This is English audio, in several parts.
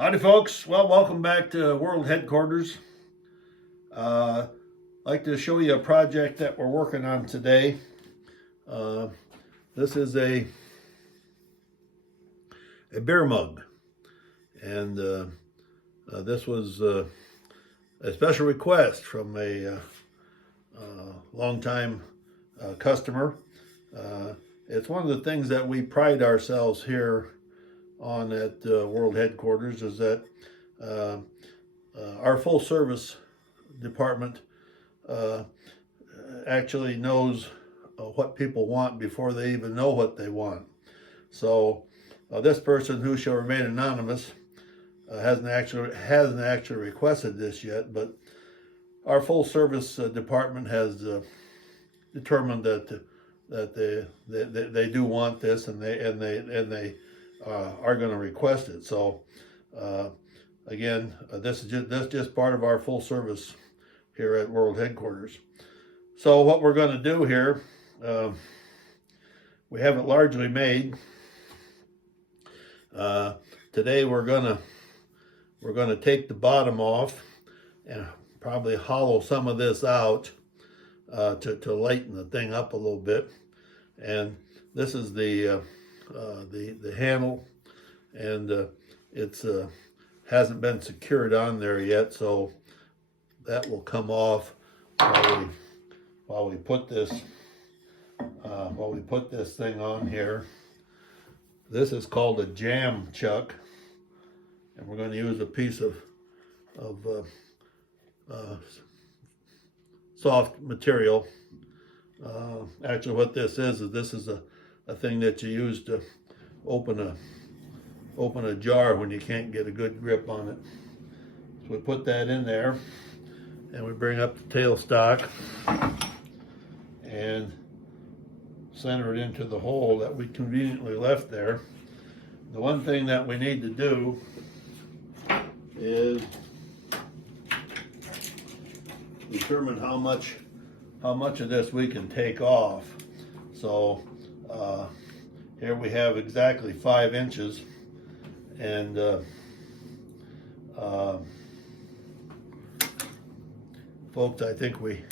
Howdy folks, well welcome back to World Headquarters. I'd like to show you a project that we're working on today. This is a beer mug, and this was a special request from a longtime customer. It's one of the things that we pride ourselves here on at World Headquarters is that our full service department actually knows what people want before they even know what they want. So this person, who shall remain anonymous, hasn't actually requested this yet, but our full service department has determined that they do want this, and they are going to request it. So again, this is just part of our full service here at World Headquarters. So what we're going to do here, we have it largely made. Today we're going to take the bottom off and probably hollow some of this out to lighten the thing up a little bit. And this is the handle, and it's hasn't been secured on there yet, so that will come off while we put this thing on here. This is called a jam chuck, and we're going to use a piece of soft material. Actually, what this is a thing that you use to open a jar when you can't get a good grip on it. So we put that in there, and we bring up the tailstock and center it into the hole that we conveniently left there. The one thing that we need to do is determine how much of this we can take off. So here we have exactly 5 inches, and folks, I think we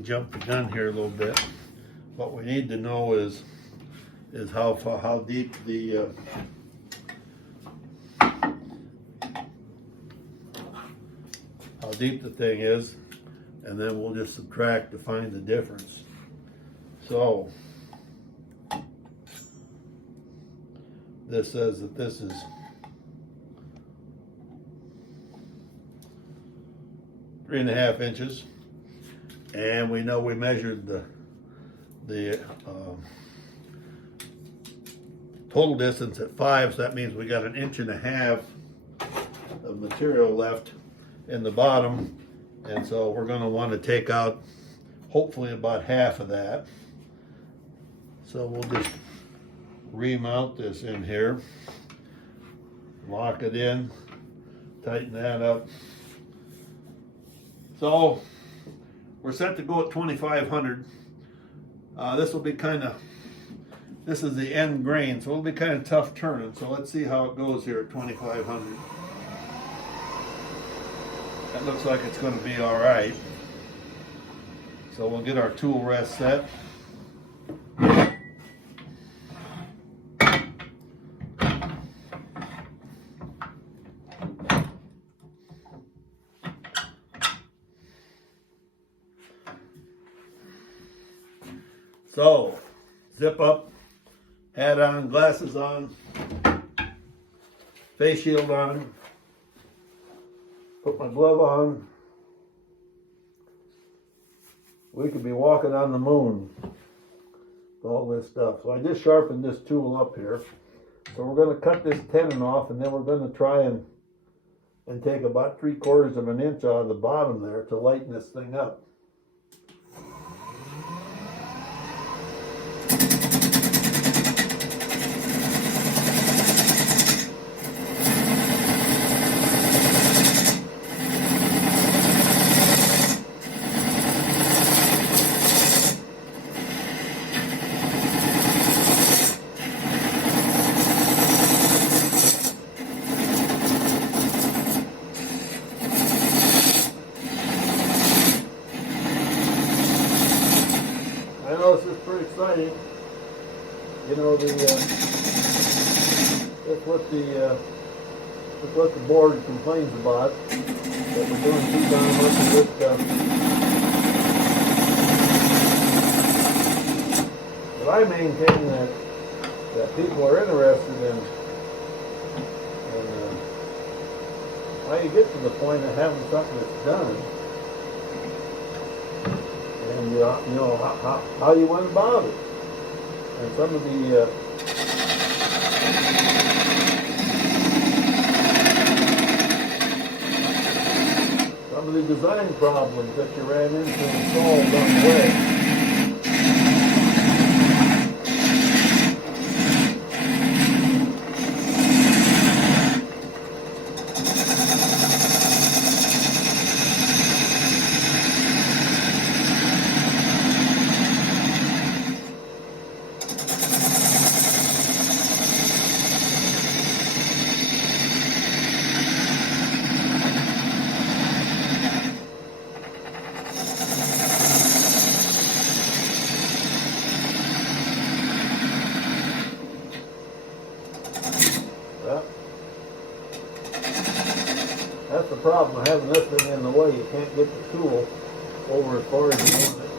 jumped the gun here a little bit. What we need to know is how deep the thing is, and then we'll just subtract to find the difference. So this says that this is 3.5 inches, and we know we measured the total distance at 5, so that means we got 1.5 inches of material left in the bottom, and so we're going to want to take out hopefully about half of that. So we'll just remount this in here, lock it in, tighten that up. So we're set to go at 2,500. This is the end grain, so it'll be kind of tough turning. So let's see how it goes here at 2,500. That looks like it's going to be all right. So we'll get our tool rest set. So, zip up, hat on, glasses on, face shield on, put my glove on. We could be walking on the moon with all this stuff. So I just sharpened this tool up here. So we're going to cut this tenon off, and then we're going to try and take about 3/4 of an inch out of the bottom there to lighten this thing up. saying, you know, that's what the board complains about, that we're doing too darn much of this stuff. But I maintain that people are interested in how you get to the point of having something that's done, and you know how you went about it, and some of the design problems that you ran into and solved on the way. That's the problem of having this thing in the way. You can't get the tool over as far as you want it.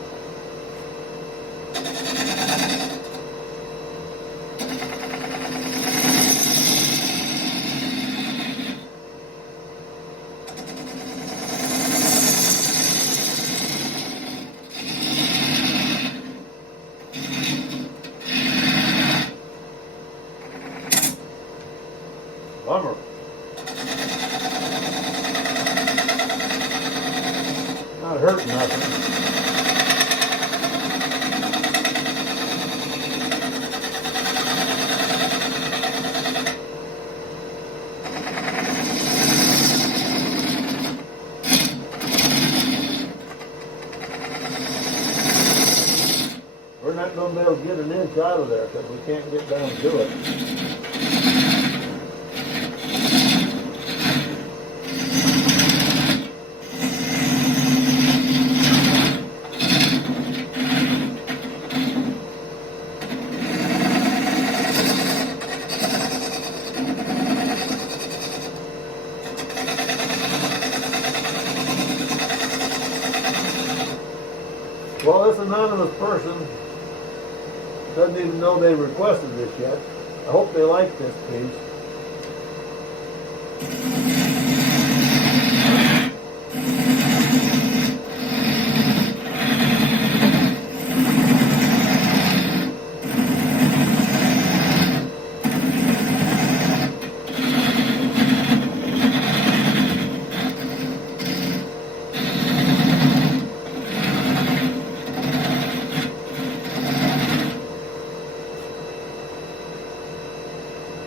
Bummer. Not hurting nothing. We're not going to be able to get an inch out of there because we can't get down to it. Well, this anonymous person doesn't even know they requested this yet. I hope they like this piece.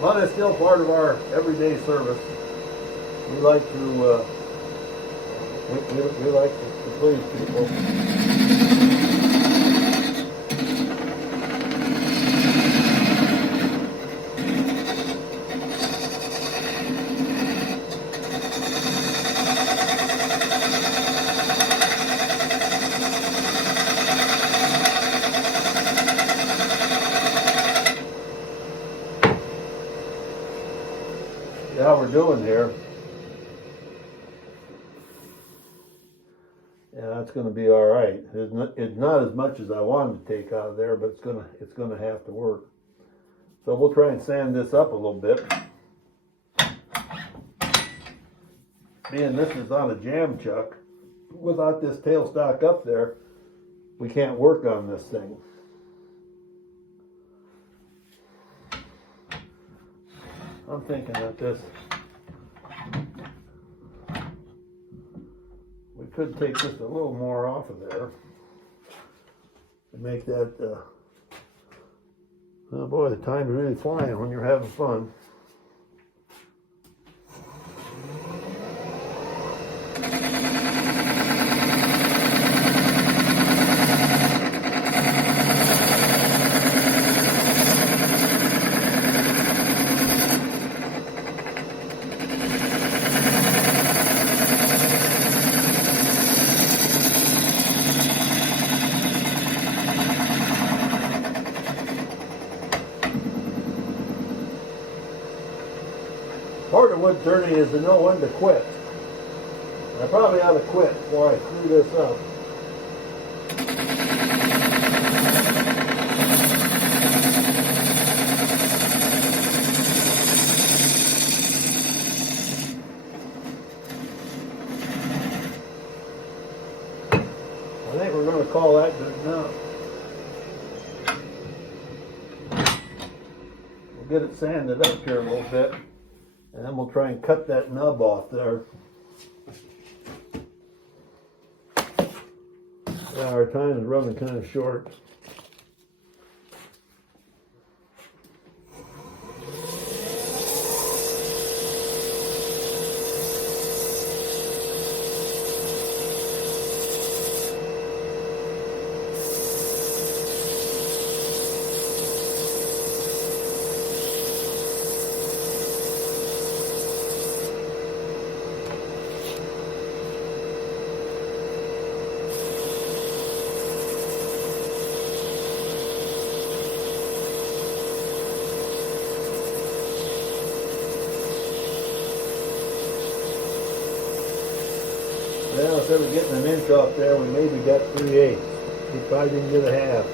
But it's still part of our everyday service. We like to we like to please people. How we're doing here. Yeah, that's going to be all right. It's not as much as I wanted to take out of there, but it's going to have to work. So we'll try and sand this up a little bit. Being this is on a jam chuck, without this tailstock up there, we can't work on this thing. I'm thinking that we could take just a little more off of there and make that, oh boy, the time's really flying when you're having fun. Part of wood turning is to know when to quit. I probably ought to quit before I screw this up. I think we're going to call that good enough. We'll get it sanded up here a little bit, and then we'll try and cut that nub off there. Yeah, our time is running kind of short. Well, instead of getting an inch off there, we maybe got 3/8. We probably didn't get a half.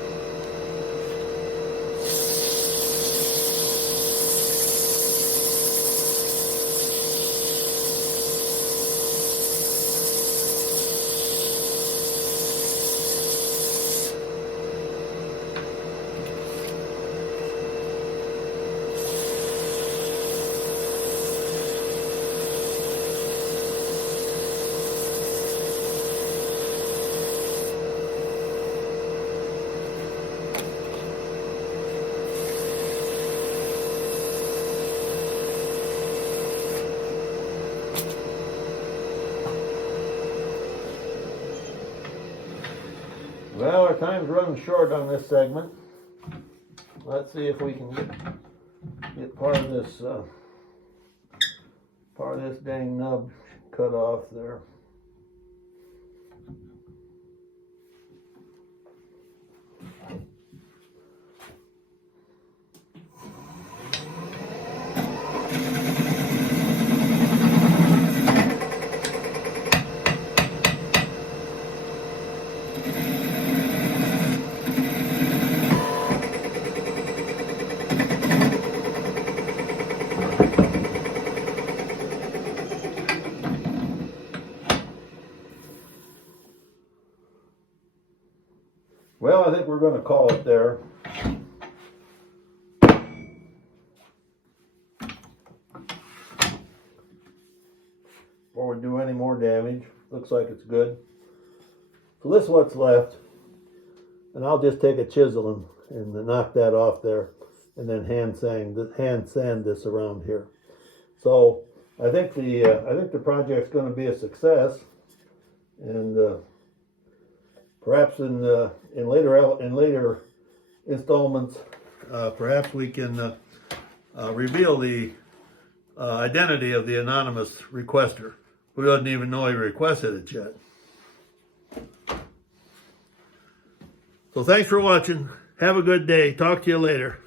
Well, our time's running short on this segment. Let's see if we can get part of this dang nub cut off there. Well, I think we're going to call it there. Before we do any more damage, looks like it's good. So this is what's left, and I'll just take a chisel and knock that off there, and then hand sand this around here. So I think the project's going to be a success, and perhaps in later installments, perhaps we can reveal the identity of the anonymous requester, who doesn't even know he requested it yet. So thanks for watching. Have a good day. Talk to you later.